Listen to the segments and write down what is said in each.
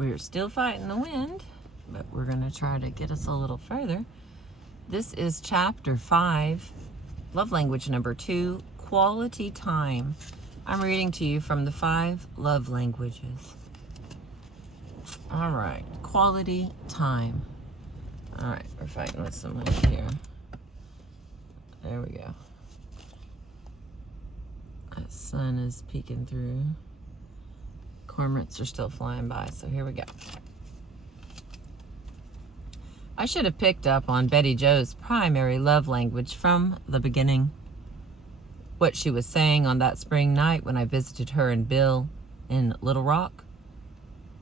We're still fighting the wind, but we're going to try to get us a little further. This is chapter 5, love language number 2, quality time. I'm reading to you from the 5 love languages. All right, quality time. All right, we're fighting with someone here. There we go. That sun is peeking through. Cormorants are still flying by, so here we go. I should have picked up on Betty Jo's primary love language from the beginning. What she was saying on that spring night when I visited her and Bill in Little Rock.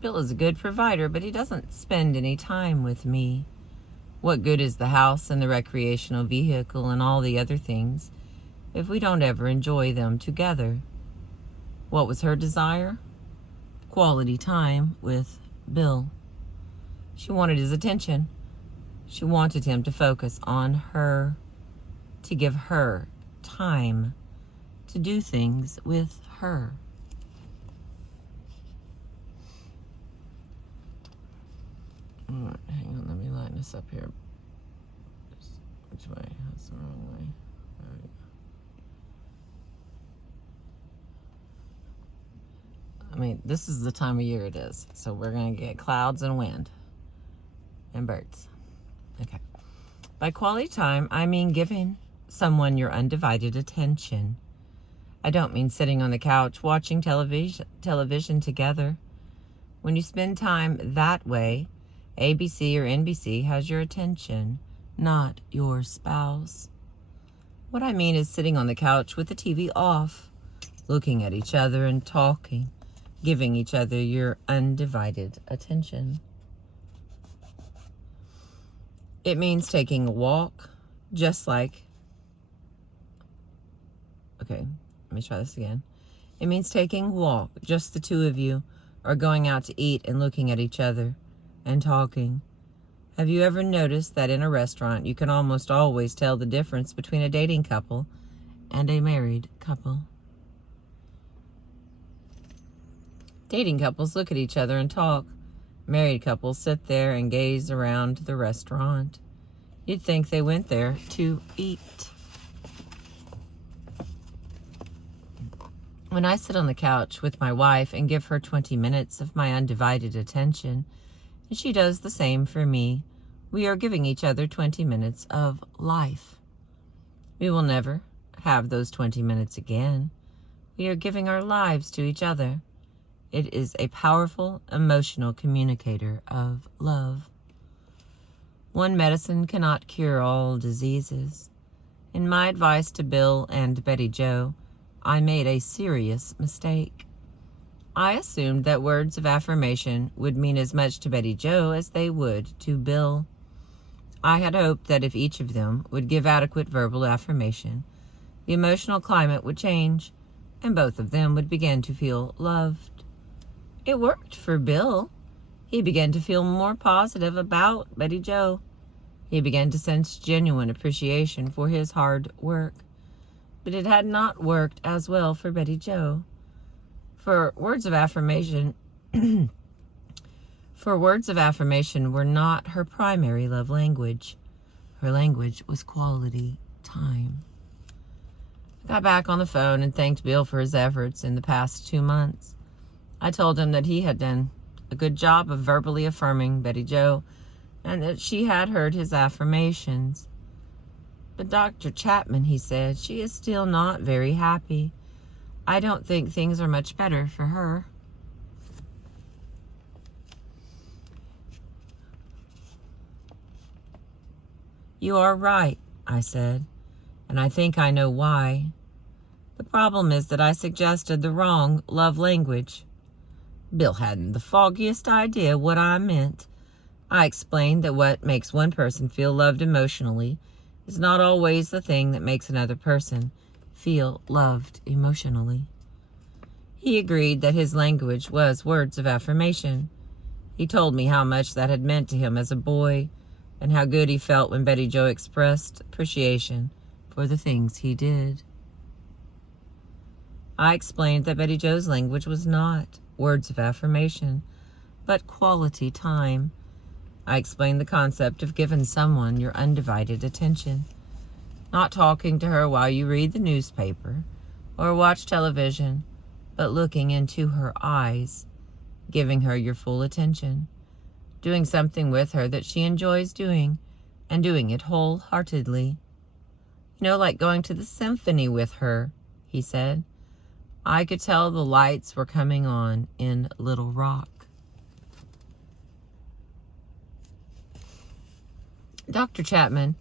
Bill is a good provider, but he doesn't spend any time with me. What good is the house and the recreational vehicle and all the other things if we don't ever enjoy them together? What was her desire? Quality time with Bill. She wanted his attention. She wanted him to focus on her, to give her time to do things with her. All right, hang on, let me line this up here. Which way? That's the wrong way. There we go. I mean, this is the time of year it is, so we're going to get clouds and wind and birds. Okay. By quality time, I mean giving someone your undivided attention. I don't mean sitting on the couch watching television together. When you spend time that way, ABC or NBC has your attention, not your spouse. What I mean is sitting on the couch with the TV off, looking at each other and talking, giving each other your undivided attention. It means taking a walk, just like, okay, let me try this again. It means taking a walk, just the two of you, or going out to eat and looking at each other and talking. Have you ever noticed that in a restaurant you can almost always tell the difference between a dating couple and a married couple? Dating couples look at each other and talk. Married couples sit there and gaze around the restaurant. You'd think they went there to eat. When I sit on the couch with my wife and give her 20 minutes of my undivided attention, and she does the same for me, we are giving each other 20 minutes of life. We will never have those 20 minutes again. We are giving our lives to each other. It is a powerful, emotional communicator of love. One medicine cannot cure all diseases. In my advice to Bill and Betty Jo, I made a serious mistake. I assumed that words of affirmation would mean as much to Betty Jo as they would to Bill. I had hoped that if each of them would give adequate verbal affirmation, the emotional climate would change, and both of them would begin to feel loved. It worked for Bill. He began to feel more positive about Betty Jo. He began to sense genuine appreciation for his hard work. But it had not worked as well for Betty Jo. For words of affirmation were not her primary love language. Her language was quality time. I got back on the phone and thanked Bill for his efforts in the past 2 months. I told him that he had done a good job of verbally affirming Betty Jo and that she had heard his affirmations. But Dr. Chapman, he said, she is still not very happy. I don't think things are much better for her. You are right, I said, and I think I know why. The problem is that I suggested the wrong love language. Bill hadn't the foggiest idea what I meant. I explained that what makes one person feel loved emotionally is not always the thing that makes another person feel loved emotionally. He agreed that his language was words of affirmation. He told me how much that had meant to him as a boy and how good he felt when Betty Jo expressed appreciation for the things he did. I explained that Betty Jo's language was not words of affirmation, but quality time. I explained the concept of giving someone your undivided attention. Not talking to her while you read the newspaper or watch television, but looking into her eyes, giving her your full attention, doing something with her that she enjoys doing, and doing it wholeheartedly. Like going to the symphony with her, he said. I could tell the lights were coming on in Little Rock. Dr. Chapman,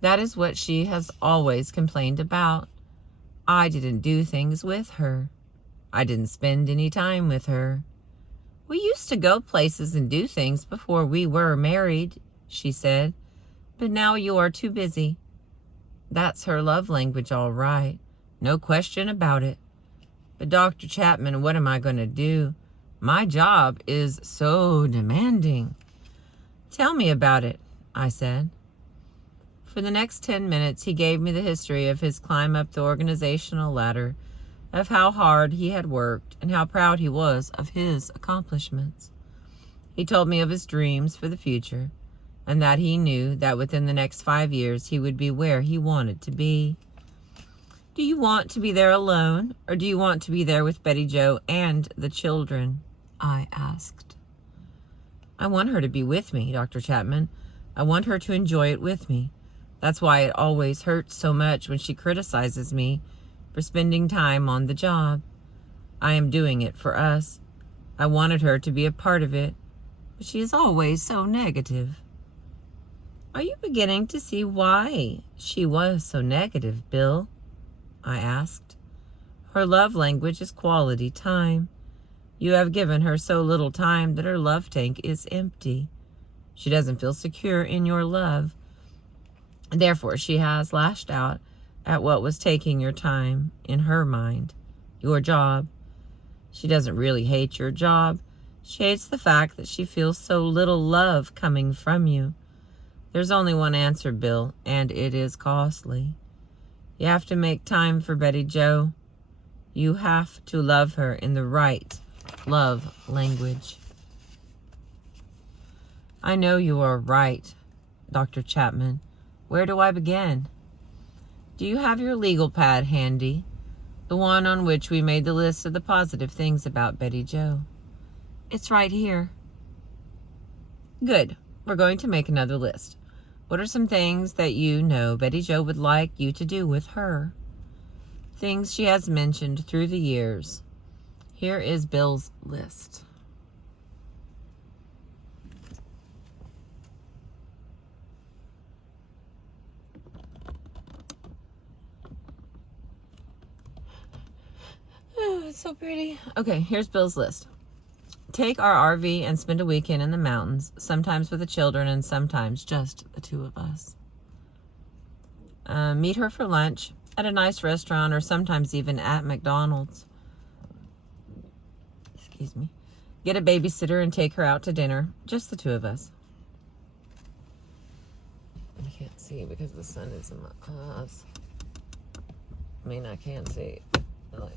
that is what she has always complained about. I didn't do things with her. I didn't spend any time with her. We used to go places and do things before we were married, she said, but now you are too busy. That's her love language, all right. No question about it. But Dr. Chapman, what am I going to do? My job is so demanding. Tell me about it, I said. For the next 10 minutes, he gave me the history of his climb up the organizational ladder, of how hard he had worked and how proud he was of his accomplishments. He told me of his dreams for the future, and that he knew that within the next 5 years he would be where he wanted to be. Do you want to be there alone, or do you want to be there with Betty Jo and the children? I asked. I want her to be with me, Dr. Chapman. I want her to enjoy it with me. That's why it always hurts so much when she criticizes me for spending time on the job. I am doing it for us. I wanted her to be a part of it, but she is always so negative. Are you beginning to see why she was so negative, Bill? I asked. Her love language is quality time. You have given her so little time that her love tank is empty. She doesn't feel secure in your love. Therefore, she has lashed out at what was taking your time in her mind, your job. She doesn't really hate your job. She hates the fact that she feels so little love coming from you. There's only one answer, Bill, and it is costly. You have to make time for Betty Jo. You have to love her in the right love language. I know you are right, Dr. Chapman. Where do I begin? Do you have your legal pad handy? The one on which we made the list of the positive things about Betty Jo. It's right here. Good. We're going to make another list. What are some things that you know Betty Jo would like you to do with her? Things she has mentioned through the years. Here is Bill's list. Oh, it's so pretty. Okay, here's Bill's list. Take our RV and spend a weekend in the mountains, sometimes with the children and sometimes just the two of us. Meet her for lunch at a nice restaurant or sometimes even at McDonald's. Excuse me. Get a babysitter and take her out to dinner, just the two of us. I can't see because the sun is in my eyes. I mean, I can see. Okay,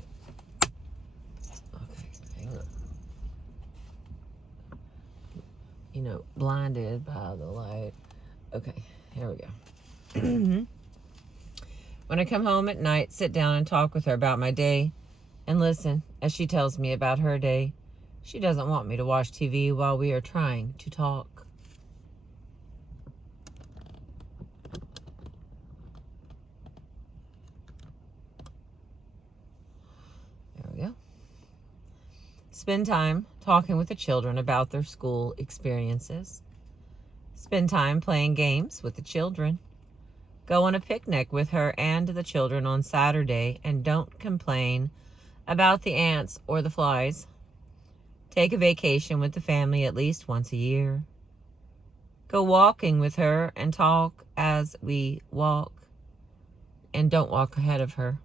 hang on. Blinded by the light. Okay, here we go. When I come home at night, sit down and talk with her about my day and listen as she tells me about her day. She doesn't want me to watch TV while we are trying to talk. There we go. Spend time talking with the children about their school experiences. Spend time playing games with the children. Go on a picnic with her and the children on Saturday and don't complain about the ants or the flies. Take a vacation with the family at least once a year. Go walking with her and talk as we walk. And don't walk ahead of her.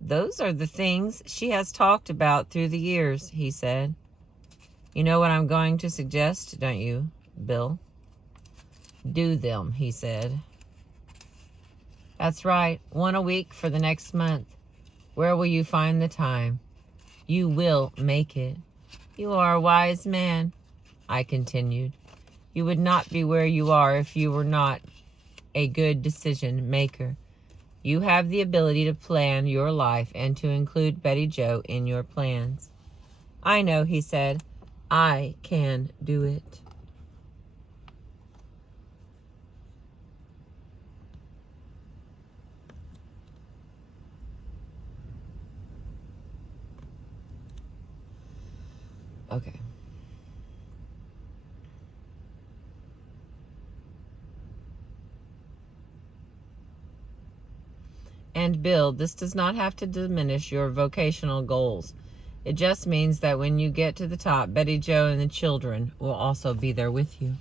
Those are the things she has talked about through the years, he said. You know what I'm going to suggest, don't you, Bill? Do them, he said. That's right, one a week for the next month. Where will you find the time? You will make it. You are a wise man, I continued. You would not be where you are if you were not a good decision maker. You have the ability to plan your life and to include Betty Jo in your plans. I know, he said. I can do it. Okay. And Bill, this does not have to diminish your vocational goals. It just means that when you get to the top, Betty Jo and the children will also be there with you.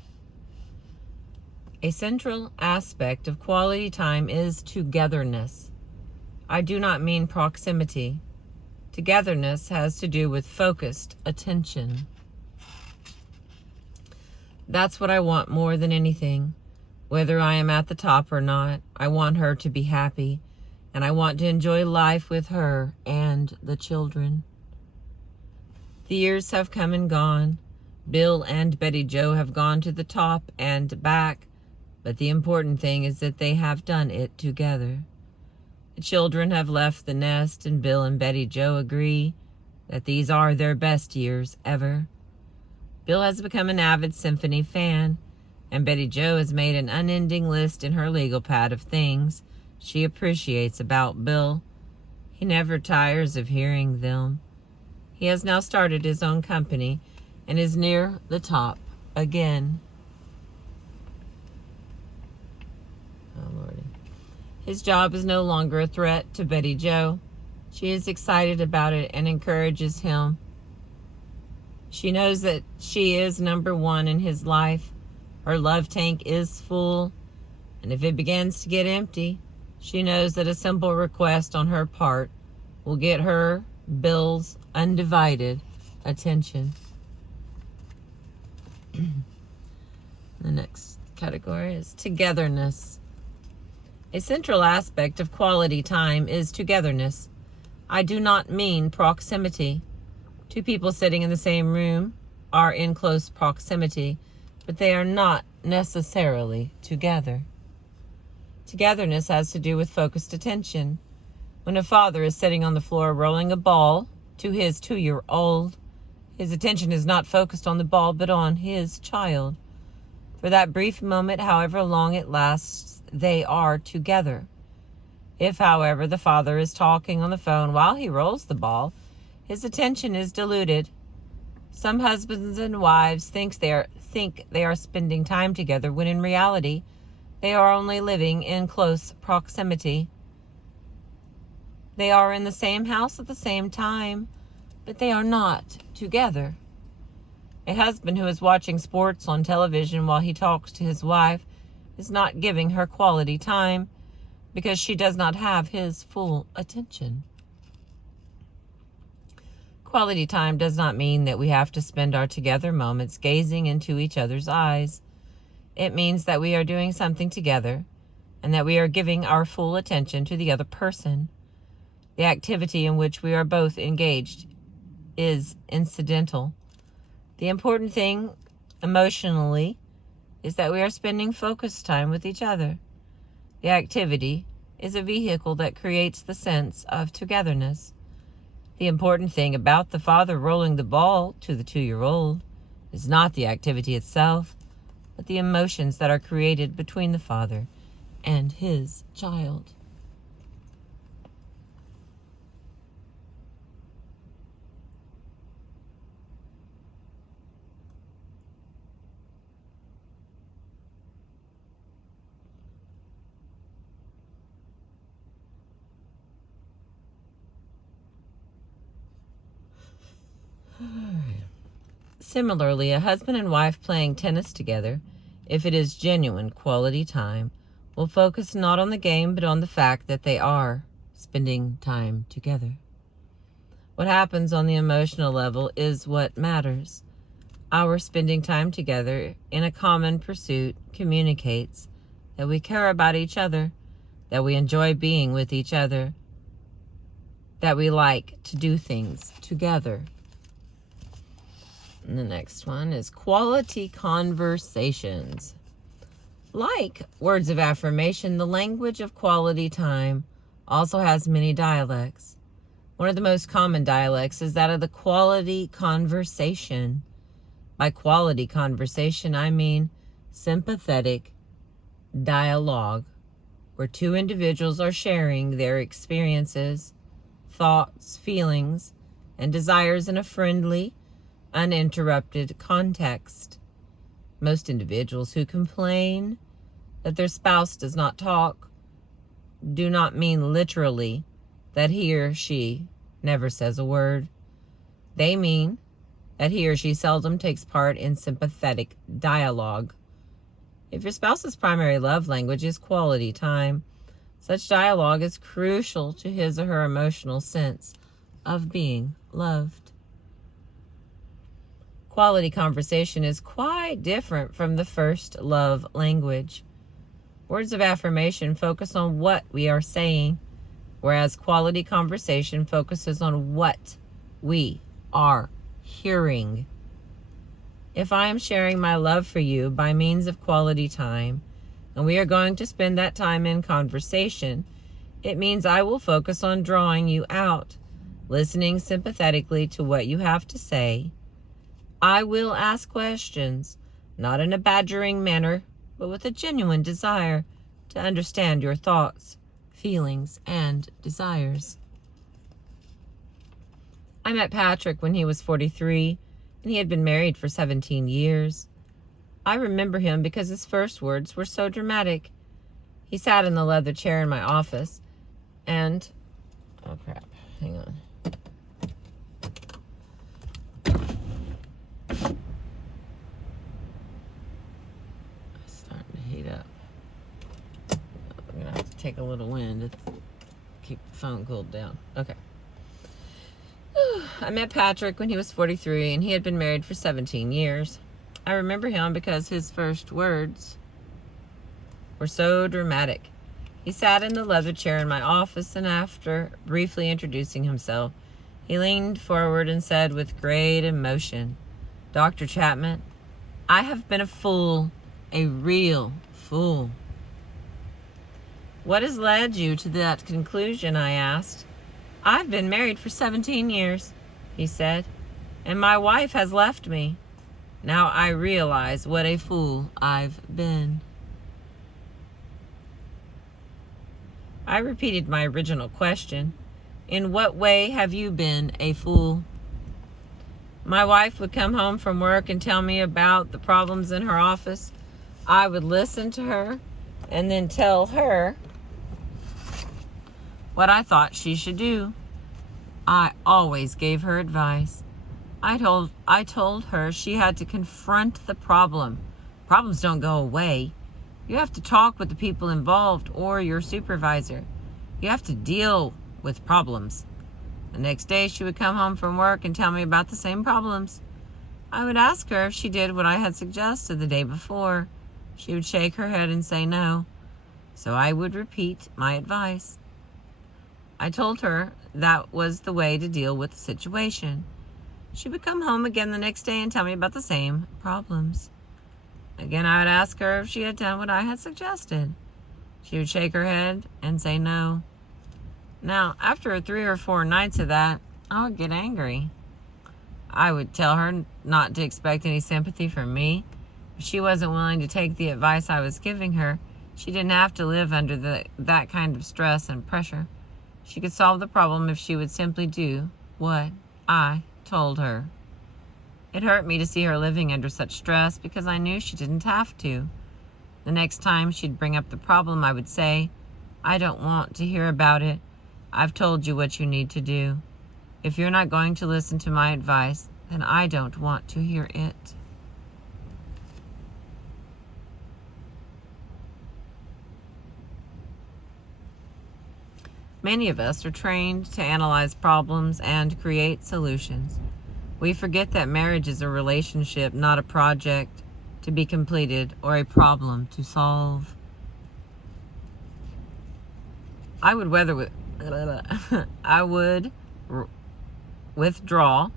A central aspect of quality time is togetherness. I do not mean proximity. Togetherness has to do with focused attention. That's what I want more than anything. Whether I am at the top or not, I want her to be happy, and I want to enjoy life with her and the children. The years have come and gone. Bill and Betty Jo have gone to the top and back, but the important thing is that they have done it together. The children have left the nest, and Bill and Betty Jo agree that these are their best years ever. Bill has become an avid symphony fan, and Betty Jo has made an unending list in her legal pad of things she appreciates about Bill. He never tires of hearing them. He has now started his own company and is near the top again. Oh, Lordy. His job is no longer a threat to Betty Jo. She is excited about it and encourages him. She knows that she is number one in his life. Her love tank is full, and if it begins to get empty, she knows that a simple request on her part will get her, Bill's, undivided attention. The next category is togetherness. A central aspect of quality time is togetherness. I do not mean proximity. Two people sitting in the same room are in close proximity, but they are not necessarily together. Togetherness has to do with focused attention. When a father is sitting on the floor rolling a ball to his 2-year-old, his attention is not focused on the ball but on his child. For that brief moment, however long it lasts, they are together. If, however, the father is talking on the phone while he rolls the ball, his attention is diluted. Some husbands and wives think they are spending time together when in reality they are only living in close proximity. They are in the same house at the same time, but they are not together. A husband who is watching sports on television while he talks to his wife is not giving her quality time because she does not have his full attention. Quality time does not mean that we have to spend our together moments gazing into each other's eyes. It means that we are doing something together and that we are giving our full attention to the other person. The activity in which we are both engaged is incidental. The important thing emotionally is that we are spending focused time with each other. The activity is a vehicle that creates the sense of togetherness. The important thing about the father rolling the ball to the 2-year-old is not the activity itself, but the emotions that are created between the father and his child. Similarly, a husband and wife playing tennis together, if it is genuine quality time, will focus not on the game but on the fact that they are spending time together. What happens on the emotional level is what matters. Our spending time together in a common pursuit communicates that we care about each other, that we enjoy being with each other, that we like to do things together. And the next one is quality conversations. Like words of affirmation, the language of quality time also has many dialects. One of the most common dialects is that of the quality conversation. By quality conversation, I mean sympathetic dialogue, where two individuals are sharing their experiences, thoughts, feelings, and desires in a friendly, uninterrupted context. Most individuals who complain that their spouse does not talk do not mean literally that he or she never says a word. They mean that he or she seldom takes part in sympathetic dialogue. If your spouse's primary love language is quality time, such dialogue is crucial to his or her emotional sense of being loved. Quality conversation is quite different from the first love language. Words of affirmation focus on what we are saying, whereas quality conversation focuses on what we are hearing. If I am sharing my love for you by means of quality time, and we are going to spend that time in conversation, it means I will focus on drawing you out, listening sympathetically to what you have to say. I will ask questions, not in a badgering manner, but with a genuine desire to understand your thoughts, feelings, and desires. I met Patrick when he was 43, and he had been married for 17 years. I remember him because his first words were so dramatic. He sat in the leather chair in my office, and... oh crap, hang on. It's starting to heat up. I'm going to have to take a little wind to keep the phone cooled down. Okay. I met Patrick when he was 43, and he had been married for 17 years. I remember him because his first words were so dramatic. He sat in the leather chair in my office, and after briefly introducing himself, he leaned forward and said with great emotion, "Dr. Chapman, I have been a fool, a real fool." "What has led you to that conclusion?" I asked. "I've been married for 17 years, he said, "and my wife has left me. Now I realize what a fool I've been." I repeated my original question. "In what way have you been a fool?" My wife would come home from work and tell me about the problems in her office. I would listen to her and then tell her what I thought she should do. I always gave her advice. I told her she had to confront the problem. Problems don't go away. You have to talk with the people involved or your supervisor. You have to deal with problems. The next day she would come home from work and tell me about the same problems. I would ask her if she did what I had suggested the day before. She would shake her head and say no. So I would repeat my advice. I told her that was the way to deal with the situation. She would come home again the next day and tell me about the same problems. Again, I would ask her if she had done what I had suggested. She would shake her head and say no. Now, after 3 or 4 nights of that, I would get angry. I would tell her not to expect any sympathy from me. If she wasn't willing to take the advice I was giving her, she didn't have to live under that kind of stress and pressure. She could solve the problem if she would simply do what I told her. It hurt me to see her living under such stress because I knew she didn't have to. The next time she'd bring up the problem, I would say, "I don't want to hear about it. I've told you what you need to do. If you're not going to listen to my advice, then I don't want to hear it." Many of us are trained to analyze problems and create solutions. We forget that marriage is a relationship, not a project to be completed or a problem to solve. I would withdraw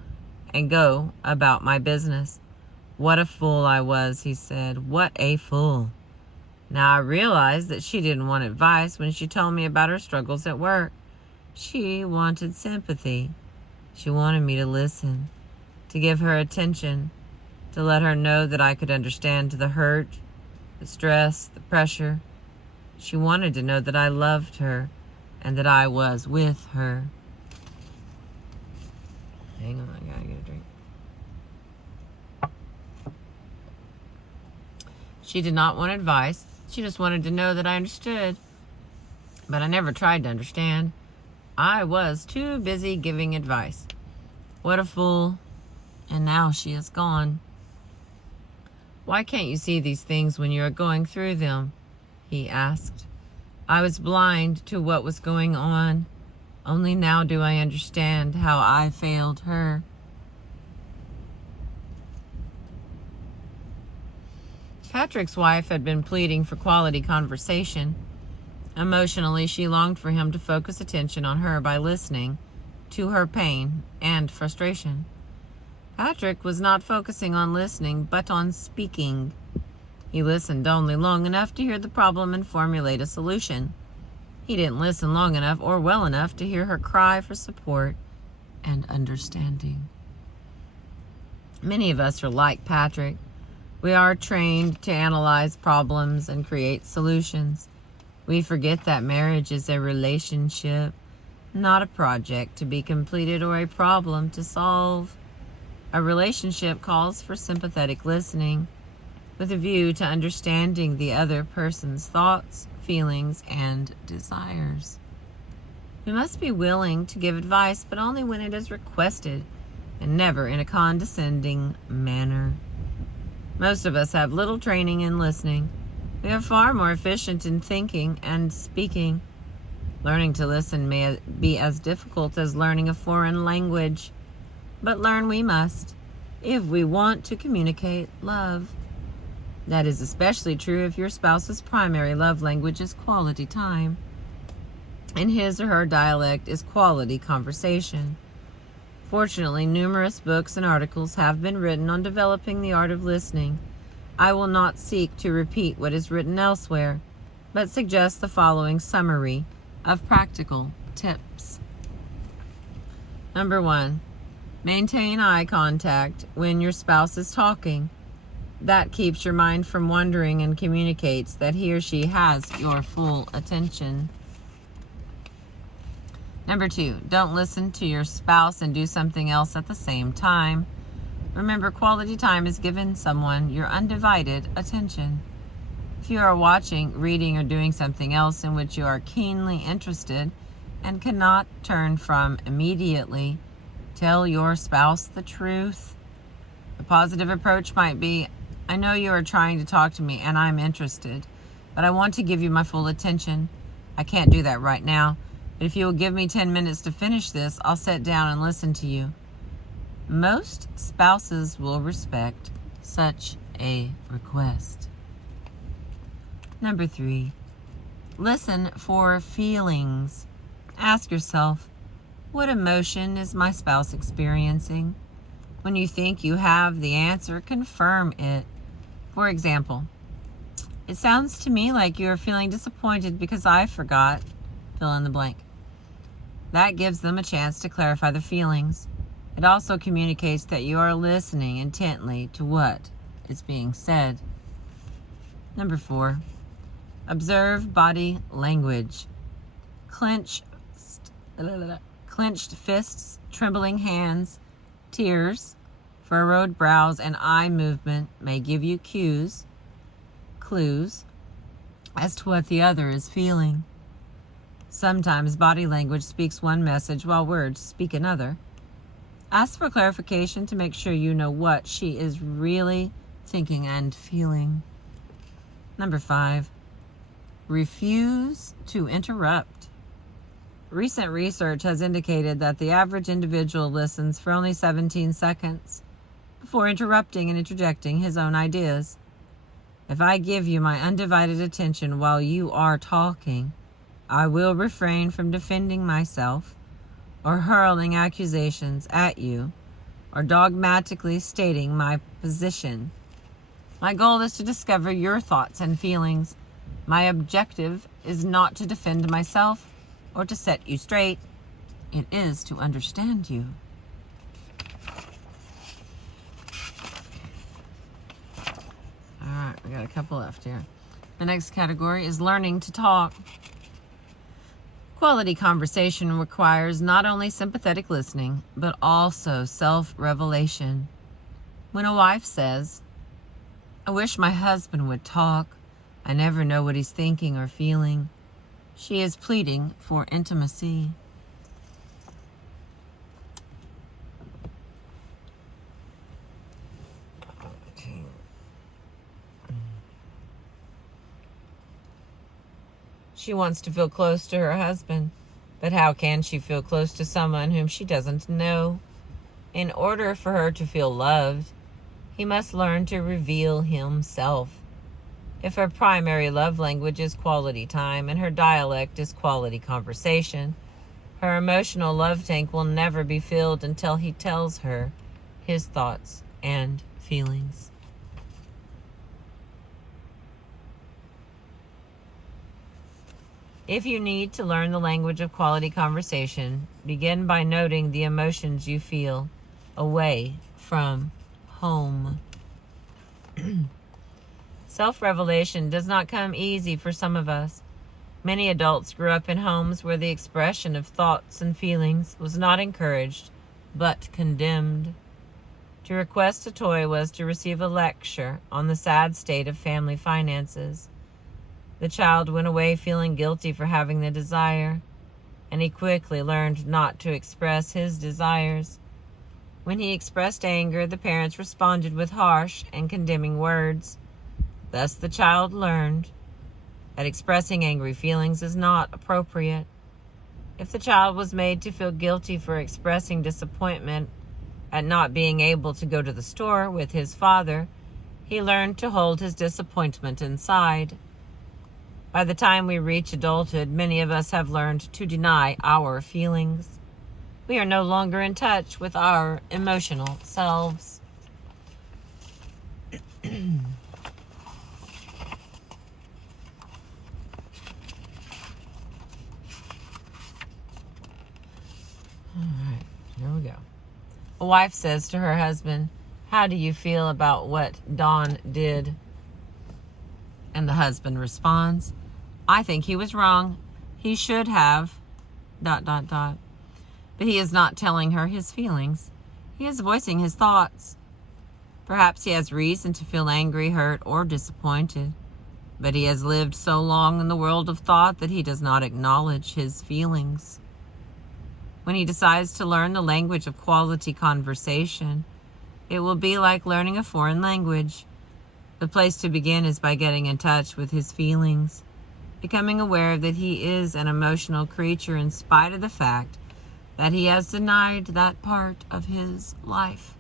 and go about my business. What a fool I was, he said. What a fool. Now I realized that she didn't want advice when she told me about her struggles at work. She wanted sympathy. She wanted me to listen, to give her attention, to let her know that I could understand the hurt, the stress, the pressure. She wanted to know that I loved her and that I was with her. Hang on, I gotta get a drink. She did not want advice. She just wanted to know that I understood. But I never tried to understand. I was too busy giving advice. What a fool. And now she is gone. Why can't you see these things when you are going through them? He asked. I was blind to what was going on. Only now do I understand how I failed her. Patrick's wife had been pleading for quality conversation. Emotionally, she longed for him to focus attention on her by listening to her pain and frustration. Patrick was not focusing on listening, but on speaking. He listened only long enough to hear the problem and formulate a solution. He didn't listen long enough or well enough to hear her cry for support and understanding. Many of us are like Patrick. We are trained to analyze problems and create solutions. We forget that marriage is a relationship, not a project to be completed or a problem to solve. A relationship calls for sympathetic listening with a view to understanding the other person's thoughts, feelings, and desires. We must be willing to give advice, but only when it is requested and never in a condescending manner. Most of us have little training in listening. We are far more efficient in thinking and speaking. Learning to listen may be as difficult as learning a foreign language, but learn we must if we want to communicate love. That is especially true if your spouse's primary love language is quality time, and his or her dialect is quality conversation. Fortunately, numerous books and articles have been written on developing the art of listening. I will not seek to repeat what is written elsewhere, but suggest the following summary of practical tips. Number 1, maintain eye contact when your spouse is talking. That keeps your mind from wandering and communicates that he or she has your full attention. Number 2, don't listen to your spouse and do something else at the same time. Remember, quality time is giving someone your undivided attention. If you are watching, reading, or doing something else in which you are keenly interested and cannot turn from immediately, tell your spouse the truth. A positive approach might be, I know you are trying to talk to me and I'm interested, but I want to give you my full attention. I can't do that right now, but if you will give me 10 minutes to finish this, I'll sit down and listen to you. Most spouses will respect such a request. Number 3, listen for feelings. Ask yourself, what emotion is my spouse experiencing? When you think you have the answer, confirm it. For example, it sounds to me like you are feeling disappointed because I forgot, fill in the blank. That gives them a chance to clarify their feelings. It also communicates that you are listening intently to what is being said. Number 4, observe body language. Clenched fists, trembling hands, tears, furrowed brows, and eye movement may give you clues as to what the other is feeling. Sometimes body language speaks one message while words speak another. Ask for clarification to make sure you know what she is really thinking and feeling. Number 5, refuse to interrupt. Recent research has indicated that the average individual listens for only 17 seconds before interrupting and interjecting his own ideas. If I give you my undivided attention while you are talking, I will refrain from defending myself or hurling accusations at you or dogmatically stating my position. My goal is to discover your thoughts and feelings. My objective is not to defend myself or to set you straight. It is to understand you. All right, we got a couple left here. The next category is learning to talk. Quality conversation requires not only sympathetic listening, but also self-revelation. When a wife says, "I wish my husband would talk. I never know what he's thinking or feeling," she is pleading for intimacy. She wants to feel close to her husband, but how can she feel close to someone whom she doesn't know? In order for her to feel loved, he must learn to reveal himself. If her primary love language is quality time and her dialect is quality conversation, her emotional love tank will never be filled until he tells her his thoughts and feelings. If you need to learn the language of quality conversation, begin by noting the emotions you feel away from home. Self-revelation does not come easy for some of us. Many adults grew up in homes where the expression of thoughts and feelings was not encouraged, but condemned. To request a toy was to receive a lecture on the sad state of family finances. The child went away feeling guilty for having the desire, and he quickly learned not to express his desires. When he expressed anger, the parents responded with harsh and condemning words. Thus the child learned that expressing angry feelings is not appropriate. If the child was made to feel guilty for expressing disappointment at not being able to go to the store with his father, he learned to hold his disappointment inside. By the time we reach adulthood, many of us have learned to deny our feelings. We are no longer in touch with our emotional selves. All right, here we go. A wife says to her husband, "How do you feel about what Don did?" And the husband responds, "I think he was wrong. He should have... ... But he is not telling her his feelings. He is voicing his thoughts. Perhaps he has reason to feel angry, hurt, or disappointed, but he has lived so long in the world of thought that he does not acknowledge his feelings. When he decides to learn the language of quality conversation, it will be like learning a foreign language. The place to begin is by getting in touch with his feelings, becoming aware that he is an emotional creature in spite of the fact that he has denied that part of his life.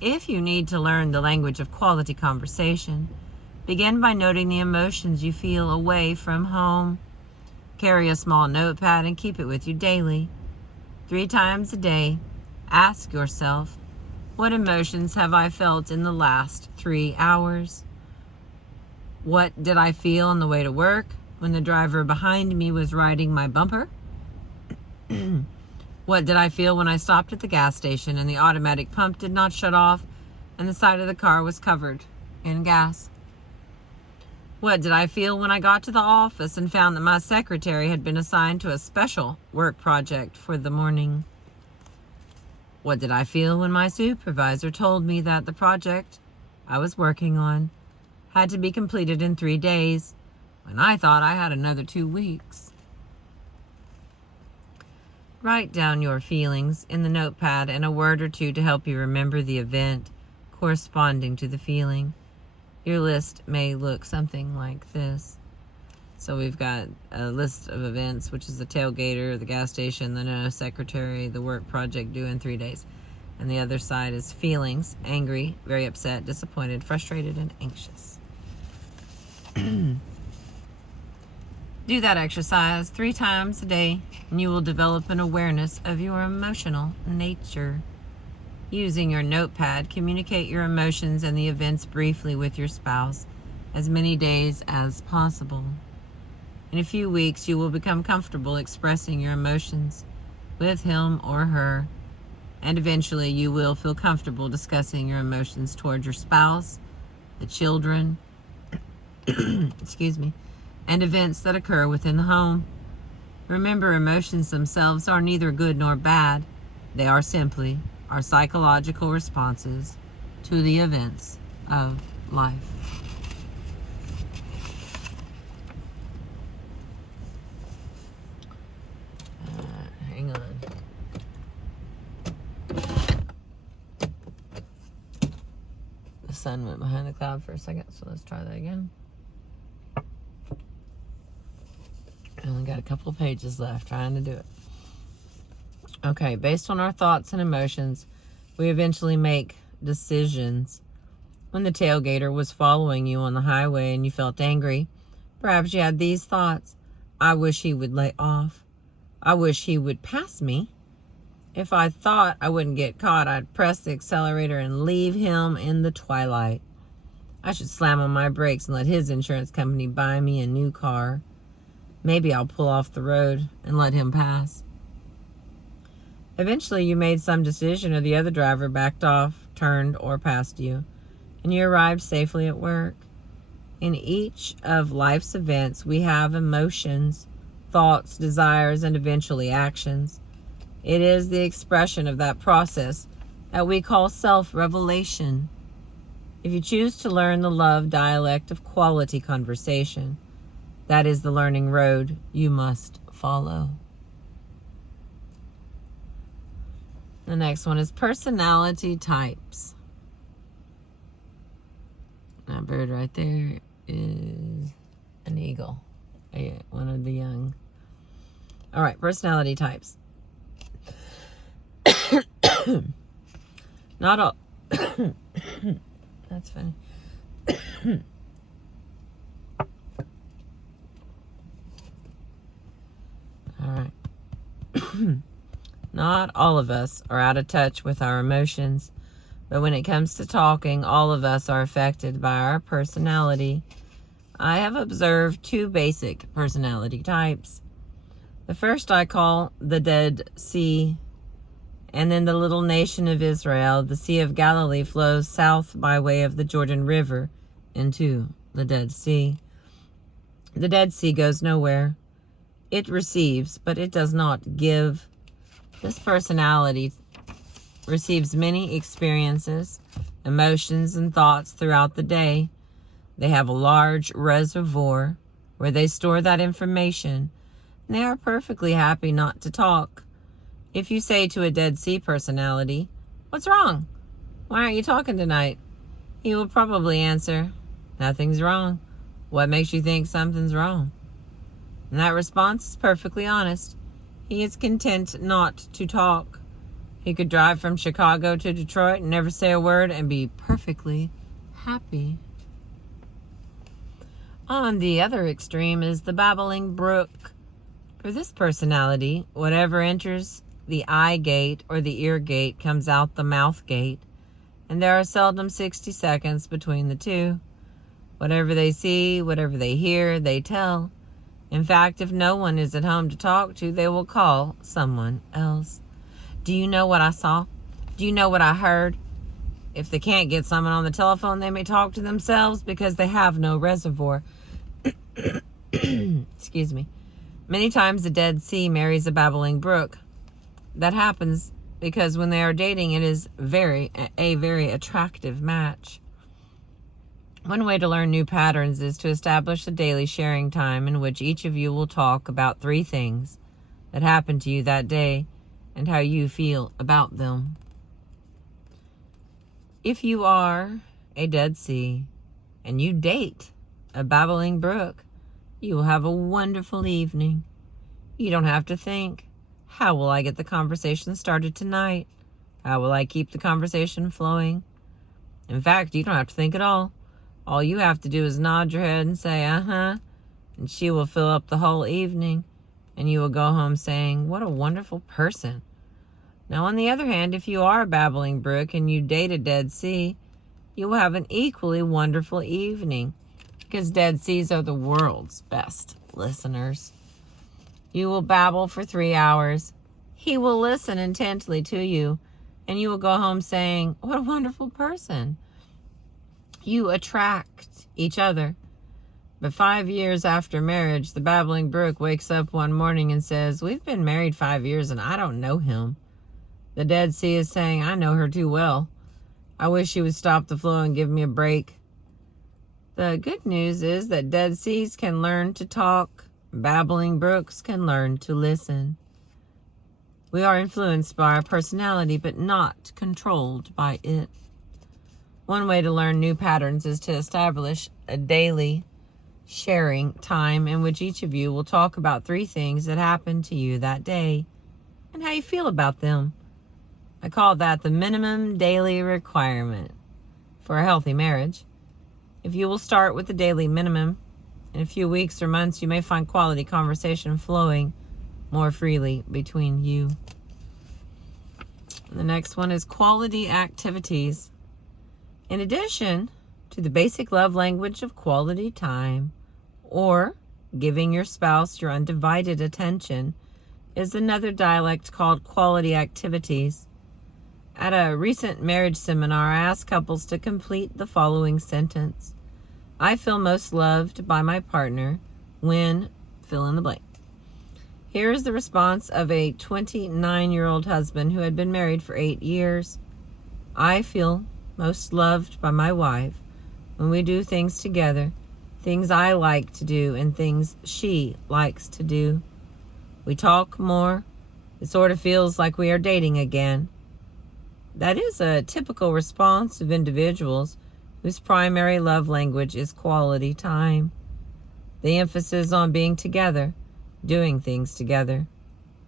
If you need to learn the language of quality conversation, begin by noting the emotions you feel away from home. Carry a small notepad and keep it with you daily. 3 times a day, ask yourself, what emotions have I felt in the last 3 hours? What did I feel on the way to work when the driver behind me was riding my bumper? What did I feel when I stopped at the gas station and the automatic pump did not shut off and the side of the car was covered in gas? What did I feel when I got to the office and found that my secretary had been assigned to a special work project for the morning? What did I feel when my supervisor told me that the project I was working on had to be completed in 3 days when I thought I had another 2 weeks? Write down your feelings in the notepad and a word or two to help you remember the event corresponding to the feeling. Your list may look something like this. So we've got a list of events, which is the tailgater, the gas station, the no secretary, the work project due in 3 days. And the other side is feelings: angry, very upset, disappointed, frustrated, and anxious. Do that exercise 3 times a day, and you will develop an awareness of your emotional nature. Using your notepad, communicate your emotions and the events briefly with your spouse as many days as possible. In a few weeks, you will become comfortable expressing your emotions with him or her, and eventually you will feel comfortable discussing your emotions toward your spouse, the children, excuse me, and events that occur within the home. Remember, emotions themselves are neither good nor bad. They are simply our psychological responses to the events of life. Hang on. The sun went behind the cloud for a second, so let's try that again. I only got a couple of pages left trying to do it. Okay, based on our thoughts and emotions, we eventually make decisions. When the tailgater was following you on the highway and you felt angry, perhaps you had these thoughts. I wish he would lay off. I wish he would pass me. If I thought I wouldn't get caught, I'd press the accelerator and leave him in the twilight. I should slam on my brakes and let his insurance company buy me a new car. Maybe I'll pull off the road and let him pass. Eventually, you made some decision, or the other driver backed off, turned, or passed you, and you arrived safely at work. In each of life's events, we have emotions, thoughts, desires, and eventually actions. It is the expression of that process that we call self-revelation. If you choose to learn the love dialect of quality conversation, that is the learning road you must follow. The next one is personality types. That bird right there is an eagle, one of the young. All right, personality types. Not all. That's funny. All right. Not all of us are out of touch with our emotions, but when it comes to talking, all of us are affected by our personality. I have observed two basic personality types. The first I call the Dead Sea, and in the little nation of Israel, the Sea of Galilee flows south by way of the Jordan River into the Dead Sea. The Dead Sea goes nowhere. It receives, but it does not give. This personality receives many experiences, emotions, and thoughts throughout the day. They have a large reservoir where they store that information, and they are perfectly happy not to talk. If you say to a Dead Sea personality, "What's wrong? Why aren't you talking tonight?" he will probably answer, "Nothing's wrong. What makes you think something's wrong?" And that response is perfectly honest. He is content not to talk. He could drive from Chicago to Detroit and never say a word and be perfectly happy. On the other extreme is the babbling brook. For this personality, whatever enters the eye gate or the ear gate comes out the mouth gate, and there are seldom 60 seconds between the two. Whatever they see, whatever they hear, they tell. In fact, if no one is at home to talk to, they will call someone else. Do you know what I saw? Do you know what I heard? If they can't get someone on the telephone, they may talk to themselves because they have no reservoir. Excuse me. Many times the Dead Sea marries a babbling brook. That happens because when they are dating, it is a very attractive match. One way to learn new patterns is to establish a daily sharing time in which each of you will talk about 3 things that happened to you that day and how you feel about them. If you are a Dead Sea and you date a babbling brook, you will have a wonderful evening. You don't have to think, how will I get the conversation started tonight? How will I keep the conversation flowing? In fact, you don't have to think at all. All you have to do is nod your head and say, uh-huh, and she will fill up the whole evening, and you will go home saying, what a wonderful person. Now, on the other hand, if you are a babbling brook and you date a Dead Sea, you will have an equally wonderful evening, because Dead Seas are the world's best listeners. You will babble for 3 hours. He will listen intently to you, and you will go home saying, "What a wonderful person." You attract each other. But 5 years after marriage, the babbling brook wakes up one morning and says, "We've been married 5 years and I don't know him." The Dead Sea is saying, "I know her too well. I wish she would stop the flow and give me a break." The good news is that Dead Seas can learn to talk. Babbling brooks can learn to listen. We are influenced by our personality, but not controlled by it. One way to learn new patterns is to establish a daily sharing time in which each of you will talk about 3 things that happened to you that day and how you feel about them. I call that the minimum daily requirement for a healthy marriage. If you will start with the daily minimum, in a few weeks or months, you may find quality conversation flowing more freely between you. And the next one is quality activities. In addition to the basic love language of quality time, or giving your spouse your undivided attention, is another dialect called quality activities. At a recent marriage seminar, I asked couples to complete the following sentence: "I feel most loved by my partner when," fill in the blank. Here is the response of a 29-year-old husband who had been married for 8 years. "I feel most loved by my wife when we do things together, things I like to do and things she likes to do. We talk more. It sort of feels like we are dating again." That is a typical response of individuals whose primary love language is quality time. The emphasis on being together, doing things together,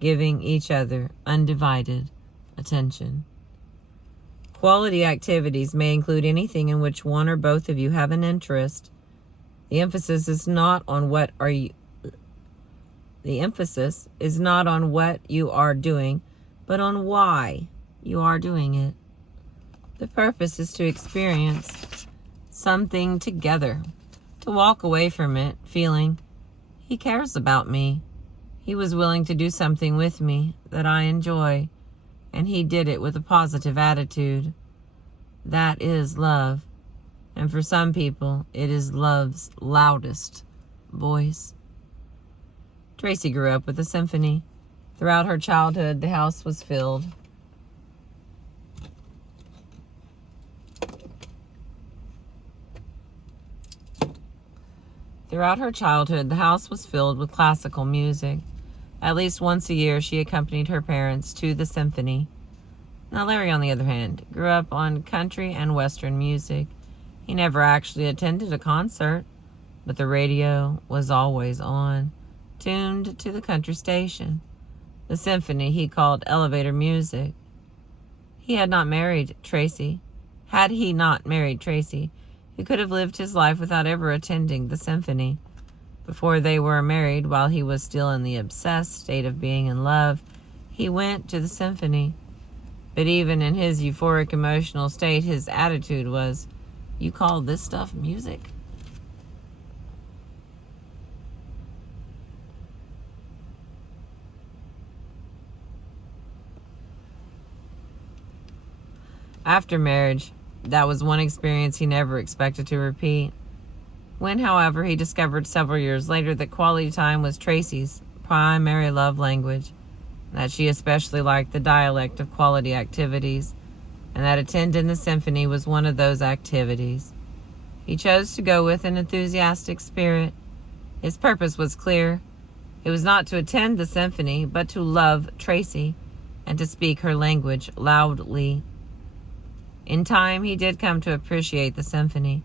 giving each other undivided attention. Quality activities may include anything in which one or both of you have an interest. The emphasis is not on what you are doing, but on why you are doing it. The purpose is to experience something together, to walk away from it feeling, "He cares about me. He was willing to do something with me that I enjoy, and he did it with a positive attitude." That is love. And for some people, it is love's loudest voice. Tracy grew up with a symphony. Throughout her childhood, the house was filled with classical music. At least once a year, she accompanied her parents to the symphony. Now, Larry, on the other hand, grew up on country and Western music. He never actually attended a concert, but the radio was always on, tuned to the country station. The symphony he called elevator music. Had he not married Tracy, he could have lived his life without ever attending the symphony. Before they were married, while he was still in the obsessed state of being in love, he went to the symphony. But even in his euphoric emotional state, his attitude was, "You call this stuff music?" After marriage, that was one experience he never expected to repeat. When, however, he discovered several years later that quality time was Tracy's primary love language, and that she especially liked the dialect of quality activities, and that attending the symphony was one of those activities, he chose to go with an enthusiastic spirit. His purpose was clear. It was not to attend the symphony, but to love Tracy and to speak her language loudly. In time, he did come to appreciate the symphony,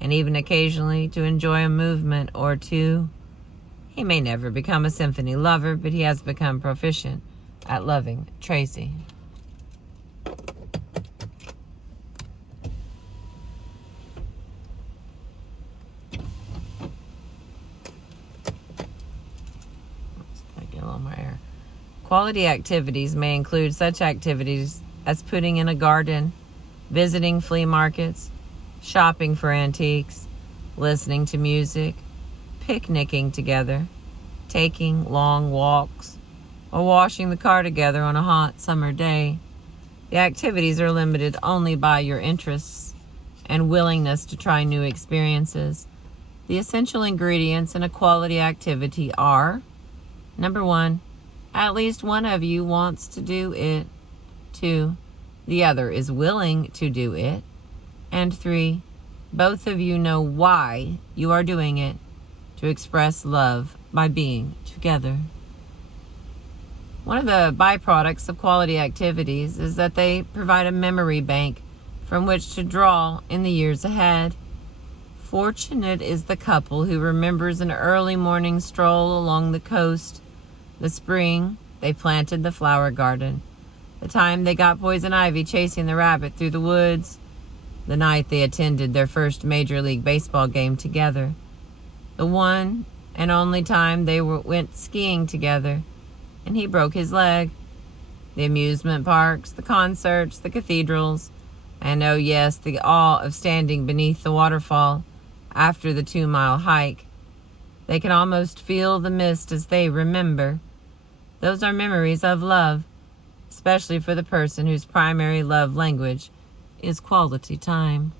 and even occasionally to enjoy a movement or two. He may never become a symphony lover, but he has become proficient at loving Tracy. Get a little more air. Quality activities may include such activities as putting in a garden, visiting flea markets, shopping for antiques, listening to music, picnicking together, taking long walks, or washing the car together on a hot summer day. The activities are limited only by your interests and willingness to try new experiences. The essential ingredients in a quality activity are: number 1, at least one of you wants to do it. 2, the other is willing to do it. And 3, both of you know why you are doing it, to express love by being together. One of the byproducts of quality activities is that they provide a memory bank from which to draw in the years ahead. Fortunate is the couple who remembers an early morning stroll along the coast, the spring they planted the flower garden, the time they got poison ivy chasing the rabbit through the woods, the night they attended their first Major League Baseball game together, the one and only time they went skiing together and he broke his leg, the amusement parks, the concerts, the cathedrals, and oh yes, the awe of standing beneath the waterfall after the 2-mile hike. They can almost feel the mist as they remember. Those are memories of love, especially for the person whose primary love language is quality time.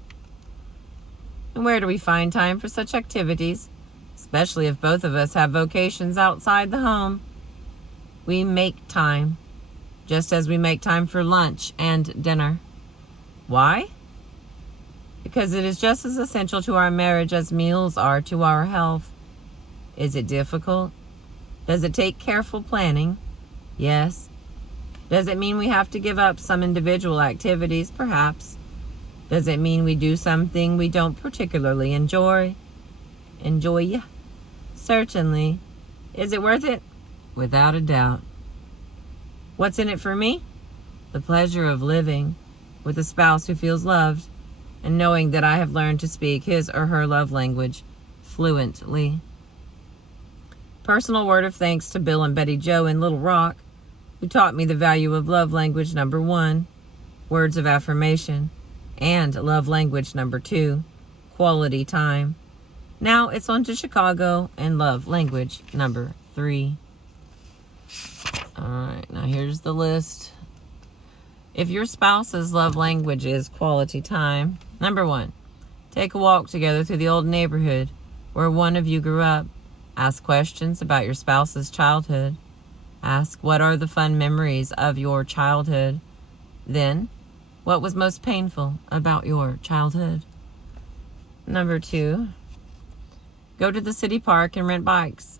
And where do we find time for such activities, especially if both of us have vocations outside the home? We make time, just as we make time for lunch and dinner. Why? Because it is just as essential to our marriage as meals are to our health. Is it difficult? Does it take careful planning? Yes. Does it mean we have to give up some individual activities? Perhaps. Does it mean we do something we don't particularly enjoy? Certainly. Is it worth it? Without a doubt. What's in it for me? The pleasure of living with a spouse who feels loved and knowing that I have learned to speak his or her love language fluently. Personal word of thanks to Bill and Betty Jo in Little Rock, who taught me the value of love language number 1, words of affirmation, and love language number 2, quality time. Now it's on to Chicago and love language number 3. All right, now here's the list. If your spouse's love language is quality time, number 1, take a walk together through the old neighborhood where one of you grew up. Ask questions about your spouse's childhood. Ask, what are the fun memories of your childhood? Then, what was most painful about your childhood? Number 2, go to the city park and rent bikes.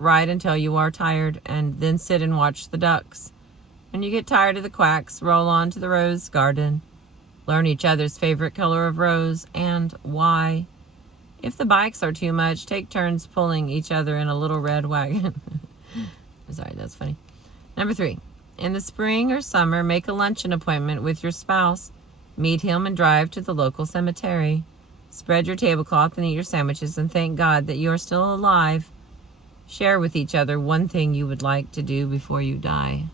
Ride until you are tired, and then sit and watch the ducks. When you get tired of the quacks, roll on to the rose garden. Learn each other's favorite color of rose and why. If the bikes are too much, take turns pulling each other in a little red wagon. Sorry, that's funny. Number 3, in the spring or summer, make a luncheon appointment with your spouse. Meet him and drive to the local cemetery. Spread your tablecloth and eat your sandwiches and thank God that you are still alive. Share with each other one thing you would like to do before you die.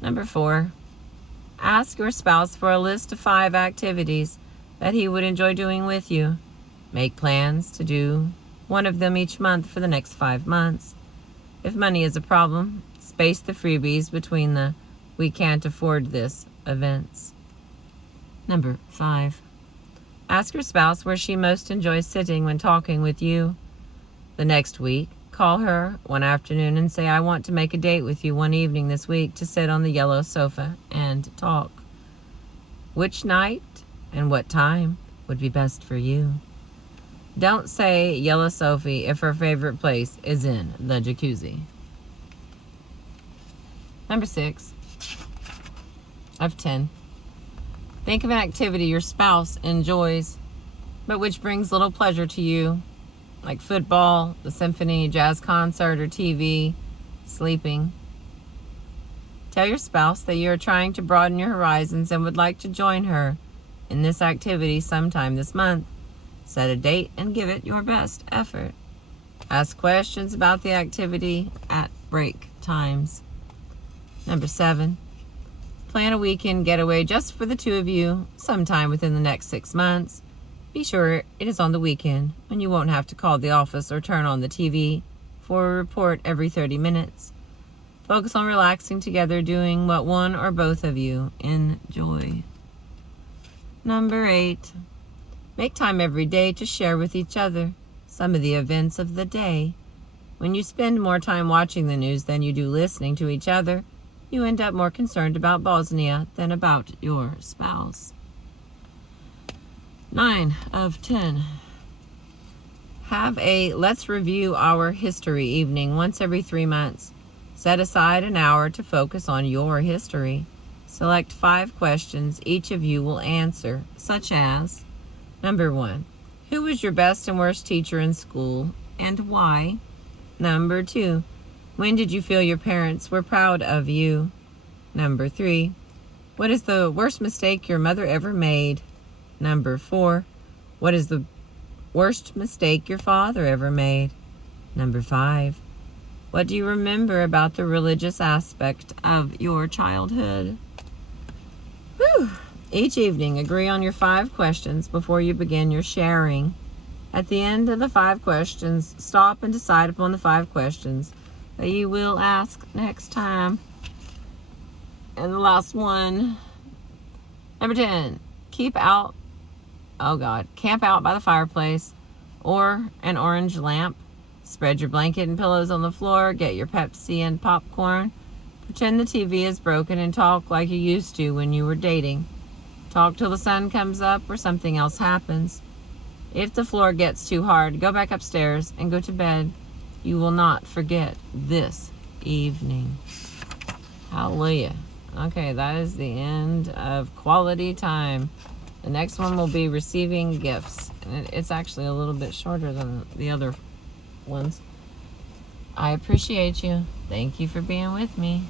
Number 4, ask your spouse for a list of 5 activities that he would enjoy doing with you. Make plans to do one of them each month for the next 5 months. If money is a problem, space the freebies between the "we can't afford this" events. Number 5, ask your spouse where she most enjoys sitting when talking with you. The next week, call her one afternoon and say, I want to make a date with you one evening this week to sit on the yellow sofa and talk. Which night and what time would be best for you? Don't say Yellow Sophie if her favorite place is in the jacuzzi. Number 6 of 10. Think of an activity your spouse enjoys, but which brings little pleasure to you, like football, the symphony, jazz concert, or TV, sleeping. Tell your spouse that you are trying to broaden your horizons and would like to join her in this activity sometime this month. Set a date and give it your best effort. Ask questions about the activity at break times. Number 7, plan a weekend getaway just for the two of you sometime within the next 6 months. Be sure it is on the weekend when you won't have to call the office or turn on the TV for a report every 30 minutes. Focus on relaxing together, doing what one or both of you enjoy. Number 8, make time every day to share with each other some of the events of the day. When you spend more time watching the news than you do listening to each other, you end up more concerned about Bosnia than about your spouse. 9 of 10. Have a let's review our history evening once every 3 months. Set aside an hour to focus on your history. Select 5 questions each of you will answer, such as, number 1, who was your best and worst teacher in school and why? Number 2, when did you feel your parents were proud of you? Number 3, what is the worst mistake your mother ever made? Number 4, what is the worst mistake your father ever made? Number 5, what do you remember about the religious aspect of your childhood? Whew. Each evening, agree on your 5 questions before you begin your sharing. At the end of the 5 questions, stop and decide upon the 5 questions that you will ask next time. And the last one, number 10, camp out by the fireplace or an orange lamp. Spread your blanket and pillows on the floor, get your Pepsi and popcorn. Pretend the TV is broken and talk like you used to when you were dating. Talk till the sun comes up or something else happens. If the floor gets too hard, go back upstairs and go to bed. You will not forget this evening. Hallelujah. Okay, that is the end of quality time. The next one will be receiving gifts. And it's actually a little bit shorter than the other ones. I appreciate you. Thank you for being with me.